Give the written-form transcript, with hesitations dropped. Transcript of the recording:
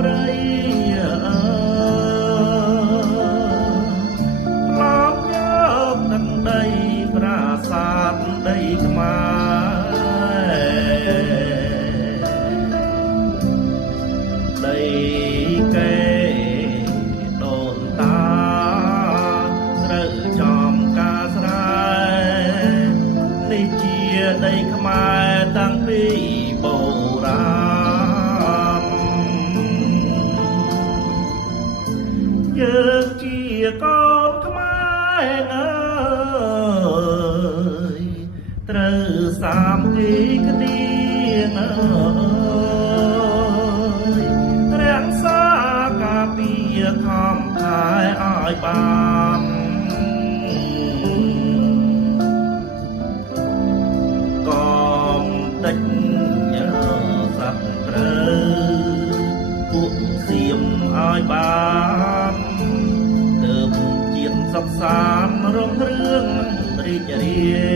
ព្រៃឡប់យកទឹកដីប្រាសាទដីខ្មែរដីគេដូនតាត្រូវចំការស្រែនេះជាដីខ្មែរតាំងពីបុរាណយើងជាកូនខ្មែរអើយត្រូវសាមគ្គីគ្នាអើយរាក្សាការពារខំខែឲ្យបានកុំតិចសត្វត្រូវពួកសៀមឲ្យបានទើបជាតិសុខសាន្តរុងរឿងរីករា